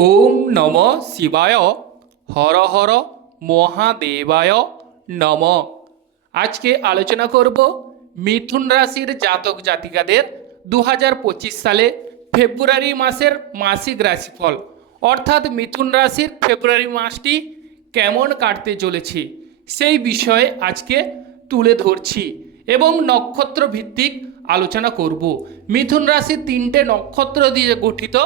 ওম নম শিবায়, হর হর মহাদেবায় নম। আজকে আলোচনা করব মিথুন রাশির জাতক জাতিকাদের দু হাজার পঁচিশ সালে ফেব্রুয়ারি মাসের মাসিক রাশিফল। অর্থাৎ মিথুন রাশির ফেব্রুয়ারি মাসটি কেমন কাটতে চলেছে সেই বিষয়ে আজকে তুলে ধরছি এবং নক্ষত্র ভিত্তিক আলোচনা করব। মিথুন রাশি তিনটে নক্ষত্র দিয়ে গঠিত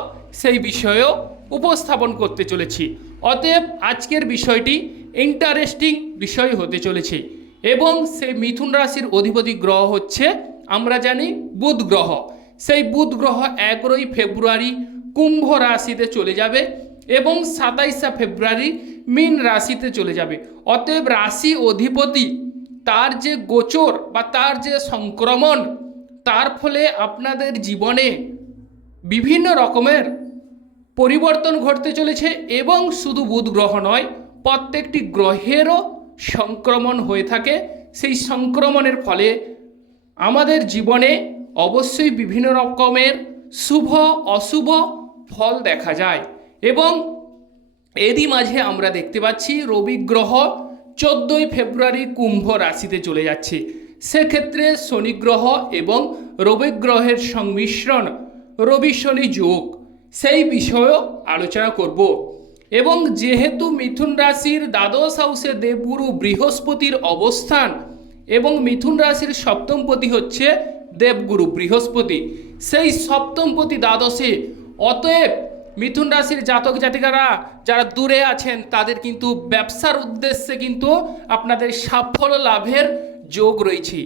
সেই বিষয়েও উপস্থাপন করতে চলেছি। অতএব আজকের বিষয়টি ইন্টারেস্টিং বিষয় হতে চলেছে এবং সেই মিথুন রাশির অধিপতি গ্রহ হচ্ছে আমরা জানি বুধ গ্রহ। সেই বুধ গ্রহ এগারোই ফেব্রুয়ারি কুম্ভ রাশিতে চলে যাবে এবং সাতাইশে ফেব্রুয়ারি মীন রাশিতে চলে যাবে। অতএব রাশি অধিপতি তার যে গোচর বা তার যে সংক্রমণ, তার ফলে আপনাদের জীবনে বিভিন্ন রকমের পরিবর্তন ঘটতে চলেছে এবং শুধু বুধ গ্রহ নয়, প্রত্যেকটি গ্রহেরও সংক্রমণ হয়ে থাকে। সেই সংক্রমণের ফলে আমাদের জীবনে অবশ্যই বিভিন্ন রকমের শুভ, অশুভ ফল দেখা যায় এবং এরই মাঝে আমরা দেখতে পাচ্ছি রবি গ্রহ চোদ্দোই ফেব্রুয়ারি কুম্ভ রাশিতে চলে যাচ্ছে। সেক্ষেত্রে শনি গ্রহ এবং রবি গ্রহের সংমিশ্রণ রবি শনি যোগ। সেই বিষয়েও আলোচনা করব। এবং যেহেতু মিথুন রাশির দ্বাদশ হাউসে দেবগুরু বৃহস্পতির অবস্থান এবং মিথুন রাশির সপ্তমপতি হচ্ছে দেবগুরু বৃহস্পতি, সেই সপ্তমপতি দ্বাদশে, অতএব মিথুন রাশির জাতক জাতিকারা যারা দূরে আছেন, তাদের কিন্তু ব্যবসার উদ্দেশ্যে কিন্তু আপনাদের সাফল্য লাভের যোগ রয়েছে।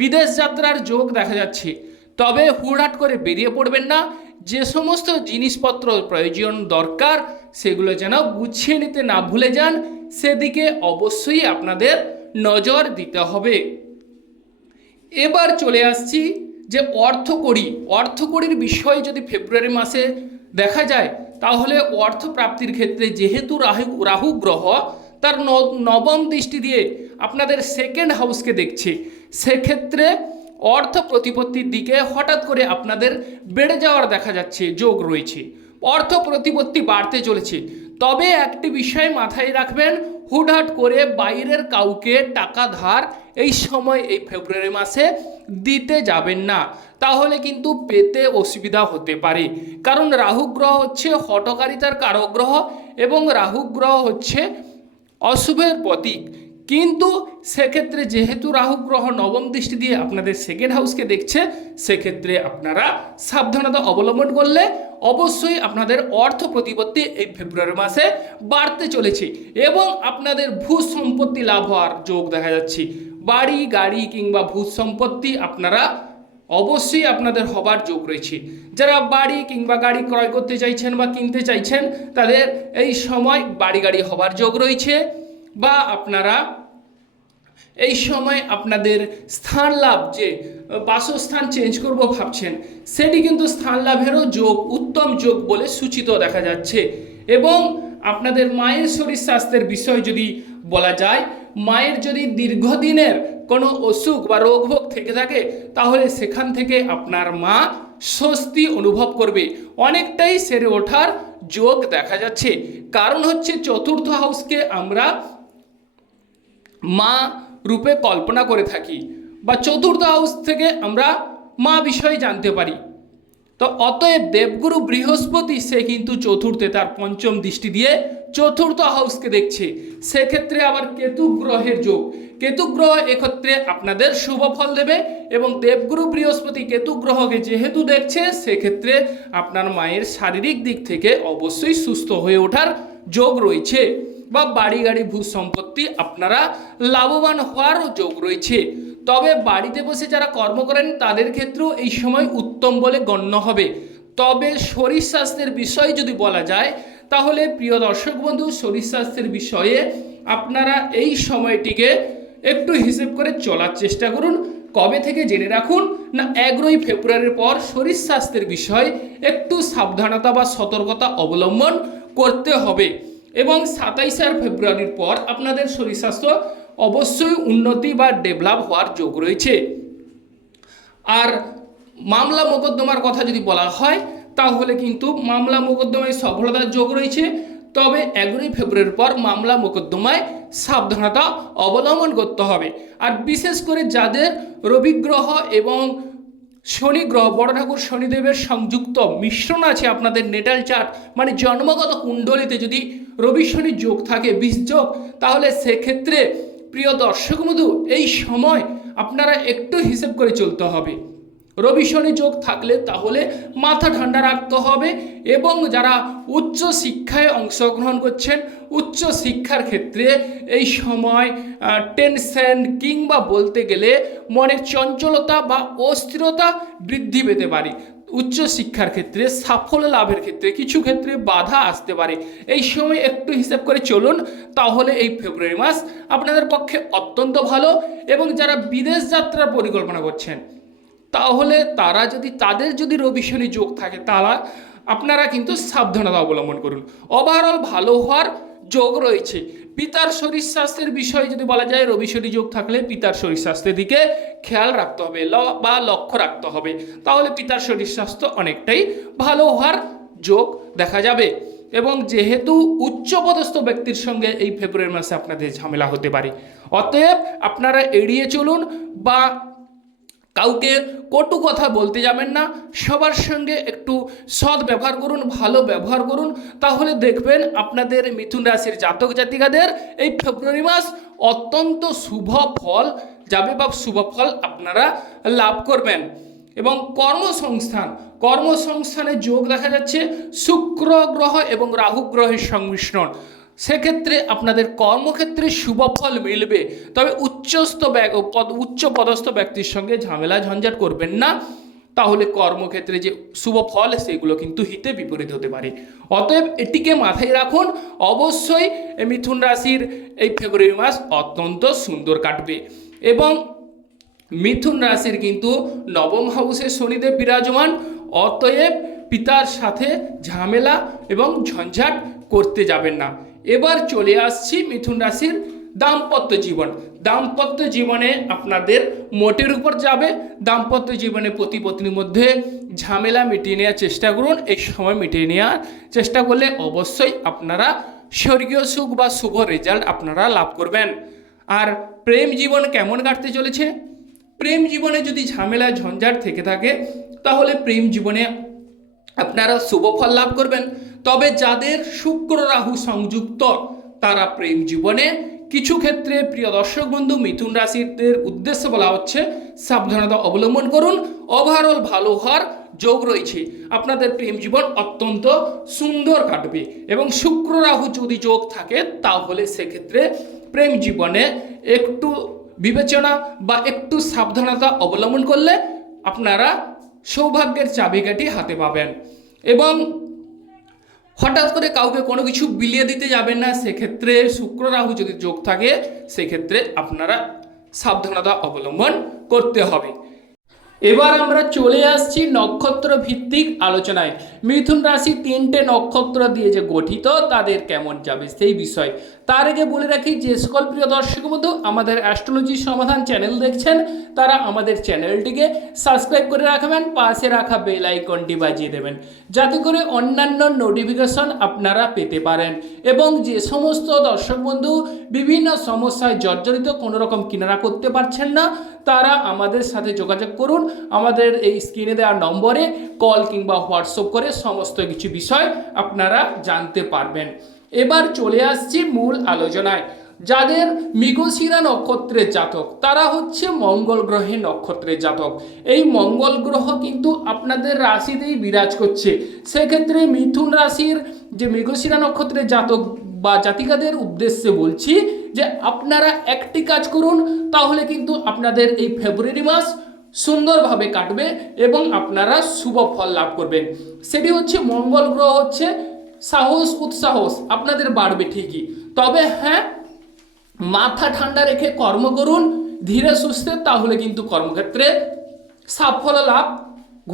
বিদেশ যাত্রার যোগ দেখা যাচ্ছে। তবে হুড়হাট করে বেরিয়ে পড়বেন না যে সমস্ত জিনিসপত্র প্রয়োজন দরকার, সেগুলো যেন গুছিয়ে নিতে না ভুলে যান, সেদিকে অবশ্যই আপনাদের নজর দিতে হবে। এবার চলে আসছি যে অর্থকড়ি। অর্থকড়ির বিষয় যদি ফেব্রুয়ারি মাসে দেখা যায়, তাহলে অর্থ প্রাপ্তির ক্ষেত্রে যেহেতু রাহু রাহু গ্রহ, তার নবম দৃষ্টি দিয়ে আপনাদের সেকেন্ড হাউসকে দেখছে। সেক্ষেত্রে অর্থ প্রতিপত্তির দিকে হঠাৎ করে আপনাদের বেড়ে যাওয়ার দেখা যাচ্ছে, যোগ রয়েছে। অর্থ প্রতিপত্তি বাড়তে চলেছে। তবে একটি বিষয় মাথায় রাখবেন, হুটহাট করে বাইরের কাউকে টাকা ধার এই সময়, এই ফেব্রুয়ারি মাসে দিতে যাবেন না। তাহলে কিন্তু পেতে অসুবিধা হতে পারে। কারণ রাহু গ্রহ হচ্ছে হটকারিতার কারক গ্রহ এবং রাহু গ্রহ হচ্ছে অশুভের প্রতীক। কিন্তু সেক্ষেত্রে যেহেতু রাহু গ্রহ নবম দৃষ্টি দিয়ে আপনাদের সেকেন্ড হাউসকে দেখছে, সেক্ষেত্রে আপনারা সাবধানতা অবলম্বন করলে অবশ্যই আপনাদের অর্থ প্রতিপত্তি এই ফেব্রুয়ারি মাসে বাড়তে চলেছে এবং আপনাদের ভূ সম্পত্তি লাভ হওয়ার যোগ দেখা যাচ্ছে। বাড়ি, গাড়ি কিংবা ভূ সম্পত্তি আপনারা অবশ্যই আপনাদের হবার যোগ রয়েছে। যারা বাড়ি কিংবা গাড়ি ক্রয় করতে চাইছেন বা কিনতে চাইছেন, তাদের এই সময় বাড়ি গাড়ি হবার যোগ রয়েছে। বা আপনারা এই সময় আপনাদের স্থান লাভ যে বাসস্থান চেঞ্জ করব ভাবছেন, সেটি কিন্তু স্থান লাভেরও যোগ, উত্তম যোগ বলে সূচিত দেখা যাচ্ছে। এবং আপনাদের মায়ের শরীর স্বাস্থ্যের বিষয় যদি বলা যায়, মায়ের যদি দীর্ঘদিনের কোনো অসুখ বা রোগভোগ থেকে থাকে, তাহলে সেখান থেকে আপনার মা স্বস্তি অনুভব করবে। অনেকটাই সেরে ওঠার যোগ দেখা যাচ্ছে। কারণ হচ্ছে চতুর্থ হাউসকে আমরা মা রূপে কল্পনা করে থাকি বা চতুর্থ হাউস থেকে আমরা মা বিষয়ে জানতে পারি। তো অতএব দেবগুরু বৃহস্পতি, সে কিন্তু চতুর্থে তার পঞ্চম দৃষ্টি দিয়ে চতুর্থ হাউসকে দেখছে। সেক্ষেত্রে আবার কেতু গ্রহের যোগ। কেতু গ্রহ এক্ষেত্রে আপনাদের শুভ ফল দেবে এবং দেবগুরু বৃহস্পতি কেতু গ্রহকে যেহেতু দেখছে, সেক্ষেত্রে আপনার মায়ের শারীরিক দিক থেকে অবশ্যই সুস্থ হয়ে ওঠার যোগ রয়েছে। বা বাড়ি গাড়ি ভূ সম্পত্তি আপনারা লাভবান হওয়ারও যোগ রয়েছে। তবে বাড়িতে বসে যারা কর্ম করেন, তাদের ক্ষেত্রেও এই সময় উত্তম বলে গণ্য হবে। তবে শরীর স্বাস্থ্যের বিষয় যদি বলা যায়, তাহলে প্রিয় দর্শক বন্ধু, শরীর স্বাস্থ্যের বিষয়ে আপনারা এই সময়টিকে একটু হিসেব করে চলার চেষ্টা করুন। কবে থেকে জেনে রাখুন না এগারোই ফেব্রুয়ারির পর শরীর স্বাস্থ্যের বিষয় একটু সাবধানতা বা সতর্কতা অবলম্বন করতে হবে। এবং সাতাইশে ফেব্রুয়ারির পর আপনাদের শরীর স্বাস্থ্য অবশ্যই উন্নতি বা ডেভেলপ হওয়ার যোগ রয়েছে। আর মামলা মোকদ্দমার কথা যদি বলা হয়, তাহলে কিন্তু মামলা মোকদ্দমায় সফলতার যোগ রয়েছে। তবে এগারোই ফেব্রুয়ারির পর মামলা মোকদ্দমায় সাবধানতা অবলম্বন করতে হবে। আর বিশেষ করে যাদের রবি গ্রহ এবং শনি গ্রহ, বড় ঠাকুর শনিদেবের সংযুক্ত মিশ্রণ আছে আপনাদের নেটাল চার্ট মানে জন্মগত কুণ্ডলিতে যদি রবি শনি যোগ থাকে বিষ যোগ, তাহলে সেক্ষেত্রে প্রিয় দর্শক বন্ধু, এই সময় আপনারা একটু হিসেব করে চলতে হবে। রবি শনি যোগ থাকলে তাহলে মাথা ঠান্ডা রাখতে হবে এবং যারা উচ্চ শিক্ষায় অংশগ্রহণ করছেন, উচ্চ শিক্ষার ক্ষেত্রে এই সময় টেনশন কিংবা বলতে গেলে মনের চঞ্চলতা বা অস্থিরতা বৃদ্ধি পেতে পারে। উচ্চ শিক্ষার ক্ষেত্রে, সাফল্য লাভের ক্ষেত্রে কিছু ক্ষেত্রে বাধা আসতে পারে। এই সময় একটু হিসাব করে চলুন, তাহলে এই ফেব্রুয়ারি মাস আপনাদের পক্ষে অত্যন্ত ভালো এবং যারা বিদেশ যাত্রার পরিকল্পনা করছেন, তাহলে তারা যদি, তাদের যদি রবি শনি যোগ থাকে, তারা, আপনারা কিন্তু সাবধানতা অবলম্বন করুন। ওভারঅল ভালো হওয়ার যোগ রয়েছে। পিতার শরীর স্বাস্থ্যের বিষয়ে যদি বলা যায়, রবি শনি যোগ থাকলে পিতার শরীর স্বাস্থ্যের দিকে খেয়াল রাখতে হবে বা লক্ষ্য রাখতে হবে। তাহলে পিতার শরীর স্বাস্থ্য অনেকটাই ভালো হওয়ার যোগ দেখা যাবে। এবং যেহেতু উচ্চপদস্থ ব্যক্তির সঙ্গে এই ফেব্রুয়ারি মাসে আপনাদের ঝামেলা হতে পারে, অতএব আপনারা এড়িয়ে চলুন বা কাউকে কটু কথা বলতে যাবেন না, সবার সঙ্গে একটু সৎ ব্যবহার করুন, ভালো ব্যবহার করুন, তাহলে দেখবেন আপনাদের মিথুন রাশির জাতক জাতিকাদের এই ফেব্রুয়ারি মাস অত্যন্ত শুভ ফল, যাবে বা শুভ ফল আপনারা লাভ করবেন। এবং কর্মসংস্থান, কর্মসংস্থানে যোগ দেখা যাচ্ছে শুক্র গ্রহ এবং রাহু গ্রহের সংমিশ্রণ। সেক্ষেত্রে আপনাদের কর্মক্ষেত্রে শুভ ফল মিলবে। তবে উচ্চস্থ উচ্চ পদস্থ ব্যক্তির সঙ্গে ঝামেলা ঝঞ্ঝাট করবেন না। তাহলে কর্মক্ষেত্রে যে শুভ ফল, সেগুলো কিন্তু হিতে বিপরীত হতে পারে। অতএব এটিকে মাথায় রাখুন, অবশ্যই মিথুন রাশির এই ফেব্রুয়ারি মাস অত্যন্ত সুন্দর কাটবে। এবং মিথুন রাশির কিন্তু নবম হাউসে শনিদেব বিরাজমান, অতএব পিতার সাথে ঝামেলা এবং ঝঞ্ঝাট করতে যাবেন না। এবার চলে আসছি মিথুন রাশির দাম্পত্য জীবন। দাম্পত্য জীবনে আপনাদের মোটের উপর যাবে। দাম্পত্য জীবনে পতি পত্নীর মধ্যে ঝামেলা মিটিয়ে নেওয়ার চেষ্টা করুন। এই সময় মিটিয়ে নেওয়ার চেষ্টা করলে অবশ্যই আপনারা স্বর্গীয় সুখ বা শুভ রেজাল্ট আপনারা লাভ করবেন। আর প্রেম জীবন কেমন কাটতে চলেছে? প্রেম জীবনে যদি ঝামেলা, ঝঞ্ঝাট থেকে থাকে, তাহলে প্রেম জীবনে আপনারা শুভ ফল লাভ করবেন। তবে যাদের শুক্র রাহু সংযুক্ত, তারা প্রেম জীবনে। কিছু ক্ষেত্রে প্রিয় দর্শক বন্ধু, মিথুন রাশিদের উদ্দেশ্যে বলা হচ্ছে, সাবধানতা অবলম্বন করুন। ওভারঅল ভালো হওয়ার যোগ রয়েছে। আপনাদের প্রেম জীবন অত্যন্ত সুন্দর কাটবে এবং শুক্র রাহু যদি যোগ থাকে, তাহলে সেক্ষেত্রে প্রেম জীবনে একটু বিবেচনা বা একটু সাবধানতা অবলম্বন করলে আপনারা সৌভাগ্যের চাবিকাঠি হাতে পাবেন। এবং হঠাৎ করে কাউকে কোনো কিছু বিলিয়ে দিতে যাবেন না, সেক্ষেত্রে শুক্র রাহু যদি যোগ থাকে, সেক্ষেত্রে আপনারা সাবধানতা অবলম্বন করতে হবে। এবার আমরা চলে আসছি নক্ষত্র ভিত্তিক আলোচনায়। মিথুন রাশি তিনটে নক্ষত্র দিয়ে যে গঠিত, তাদের কেমন যাবে সেই বিষয়। তার আগে বলে রাখি, যে সকল প্রিয় দর্শক বন্ধু, আমাদের অ্যাস্ট্রোলজি সমাধান চ্যানেল দেখছেন, তারা আমাদের চ্যানেলটিকে সাবস্ক্রাইব করে রাখবেন, পাশে রাখা বেল আইকনটি বাজিয়ে দেবেন, যাতে করে অন্যান্য নোটিফিকেশন আপনারা পেতে পারেন। এবং যে সমস্ত দর্শক বন্ধু, বিভিন্ন সমস্যায় জর্জরিত কোনো রকম কিনারা করতে পারছেন না, তারা আমাদের সাথে যোগাযোগ করুন আমাদের এই স্ক্রিনে দেওয়া নম্বরে কল কিংবা হোয়াটসঅ্যাপ করে সমস্ত কিছু বিষয় আপনারা জানতে পারবেন। এবার চলে আসছি মূল আলোচনায়। যাদের মৃগশিরা নক্ষত্রের জাতক, তারা হচ্ছে মঙ্গল গ্রহে নক্ষত্রের জাতক। এই মঙ্গল গ্রহ কিন্তু আপনাদের রাশিতেই বিরাজ করছে। সেক্ষেত্রে মিথুন রাশির যে মৃগশিরা নক্ষত্রের জাতক বা জাতিকাদের উদ্দেশ্যে বলছি যে, আপনারা একটি কাজ করুন, তাহলে কিন্তু আপনাদের এই ফেব্রুয়ারি মাস সুন্দরভাবে কাটবে এবং আপনারা শুভ ফল লাভ করবেন। সেটি হচ্ছে মঙ্গল গ্রহ হচ্ছে সাহস, উৎসাহস, আপনাদের বাড়বে ঠিকই। তবে হ্যাঁ মাথা ঠান্ডা রেখে কর্ম করুন, ধীরে সুস্থে, তাহলে কিন্তু কর্মক্ষেত্রে সাফল্য লাভ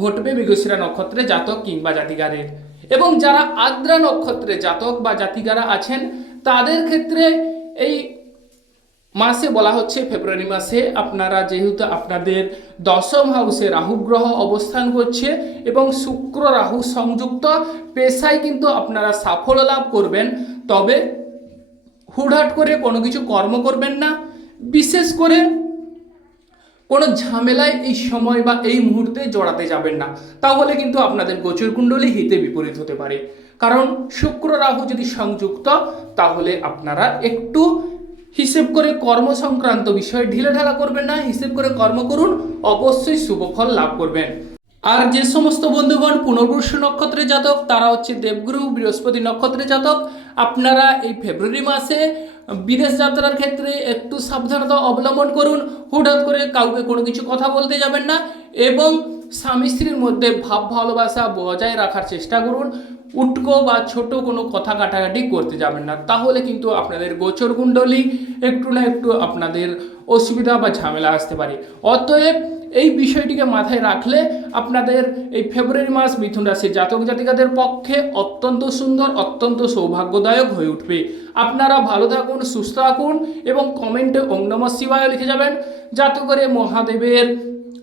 ঘটবে মৃগশিরা নক্ষত্রে জাতক কিংবা জাতিকারের এবং যারা আদ্রা নক্ষত্রে জাতক বা জাতিকারা আছেন, তাদের ক্ষেত্রে এই মাসে বলা হচ্ছে ফেব্রুয়ারি মাসে আপনারা যেহেতু আপনাদের দশম হাউসে রাহু গ্রহ অবস্থান করছে এবং শুক্র রাহু সংযুক্ত, পেশায় কিন্তু আপনারা সাফল্য লাভ করবেন। তবে হুটহাট করে কোনো কিছু কর্ম করবেন না। বিশেষ করে কোনো ঝামেলায় এই সময় বা এই মুহূর্তে জড়াতে যাবেন না। তাহলে কিন্তু আপনাদের গোচর কুণ্ডলী হিতে বিপরীত হতে পারে। কারণ শুক্র রাহু যদি সংযুক্ত, তাহলে আপনারা একটু হিসেব করে কর্ম সংক্রান্ত বিষয়ে ঢিলেঢালা করবেন না, হিসেব করে কর্ম করুন, অবশ্যই শুভ ফল লাভ করবেন। আর যে সমস্ত বন্ধুগণ পুনর্বসু নক্ষত্রের জাতক, তারা হচ্ছে দেবগুরু, বৃহস্পতি নক্ষত্রের জাতক। আপনারা এই ফেব্রুয়ারি মাসে বিদেশ যাত্রার ক্ষেত্রে একটু সাবধানতা অবলম্বন করুন। হুটহাট করে কাউকে কোনো কিছু কথা বলতে যাবেন না এবং স্বামী স্ত্রীর মধ্যে ভাব ভালোবাসা বজায় রাখার চেষ্টা করুন। উটকো বা ছোট কোনো কথা কাটাকাটি করতে যাবেন না। তাহলে কিন্তু আপনাদের গোচর কুণ্ডলী একটু না একটু আপনাদের অসুবিধা বা ঝামেলা আসতে পারে। অতএব এই বিষয়টিকে মাথায় রাখলে আপনাদের এই ফেব্রুয়ারি মাস মিথুন রাশির জাতক জাতিকাদের পক্ষে অত্যন্ত সুন্দর, অত্যন্ত সৌভাগ্যদায়ক হয়ে উঠবে। আপনারা ভালো থাকুন, সুস্থ থাকুন এবং কমেন্টে ওম নমঃ শিবায় লিখে যাবেন। যাতে করে মহাদেবের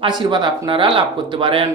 আশীর্বাদ আপনারা লাভ করতে পারেন।